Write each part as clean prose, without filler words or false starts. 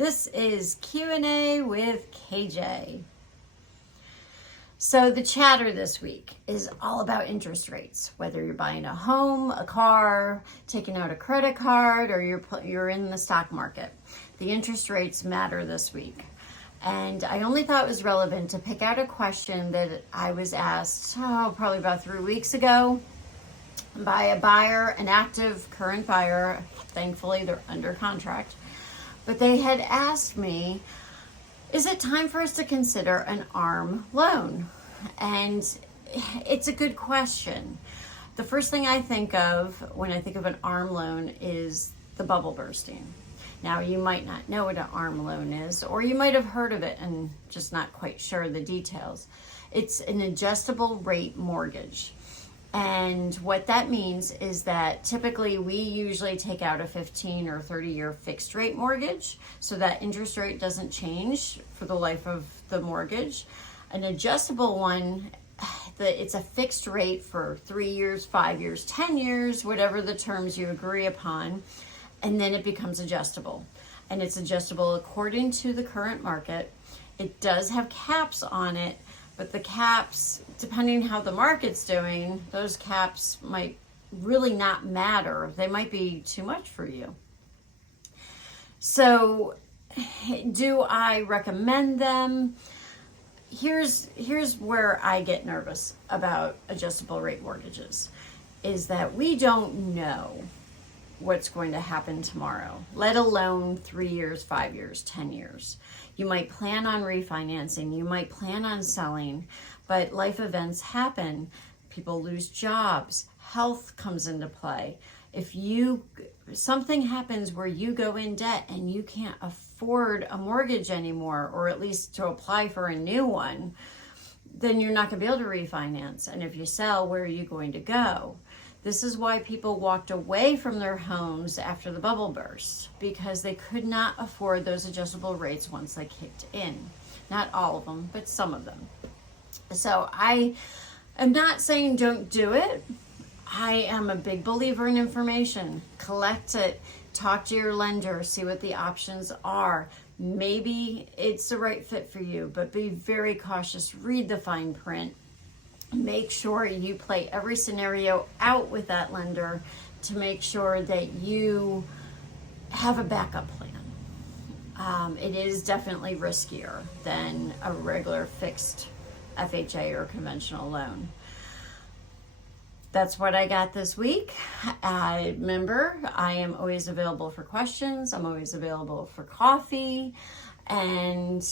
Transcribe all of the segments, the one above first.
This is Q&A with KJ. So the chatter this week is all about interest rates, whether you're buying a home, a car, taking out a credit card, or you're in the stock market. The interest rates matter this week. And I only thought it was relevant to pick out a question that I was asked, probably about 3 weeks ago by a buyer, an active current buyer. Thankfully, they're under contract. But they had asked me, is it time for us to consider an A.R.M loan? And it's a good question. The first thing I think of when I think of an A.R.M loan is the bubble bursting. Now, you might not know what an A.R.M loan is, or you might have heard of it and just not quite sure the details. It's an adjustable rate mortgage. And what that means is that typically we usually take out a 15 or 30-year fixed rate mortgage so that interest rate doesn't change for the life of the mortgage. An adjustable one, it's a fixed rate for 3 years, 5 years, 10 years, whatever the terms you agree upon, and then it becomes adjustable. And it's adjustable according to the current market. It does have caps on it, but the caps, depending how the market's doing, those caps might really not matter. They might be too much for you. So, do I recommend them? Here's where I get nervous about adjustable rate mortgages, is that we don't know what's going to happen tomorrow, let alone 3 years, 5 years, 10 years. You might plan on refinancing, you might plan on selling, but life events happen. People lose jobs, health comes into play. If something happens where you go in debt and you can't afford a mortgage anymore, or at least to apply for a new one, then you're not going to be able to refinance. And if you sell, where are you going to go? This is why people walked away from their homes after the bubble burst, because they could not afford those adjustable rates once they kicked in. Not all of them, but some of them. So I am not saying don't do it. I am a big believer in information. Collect it, talk to your lender, see what the options are. Maybe it's the right fit for you, but be very cautious. Read the fine print. Make sure you play every scenario out with that lender to make sure that you have a backup plan. It is definitely riskier than a regular fixed FHA or conventional loan. That's what I got this week. Remember, I am always available for questions. I'm always available for coffee. And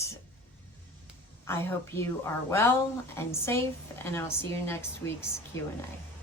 I hope you are well and safe, and I'll see you next week's Q&A.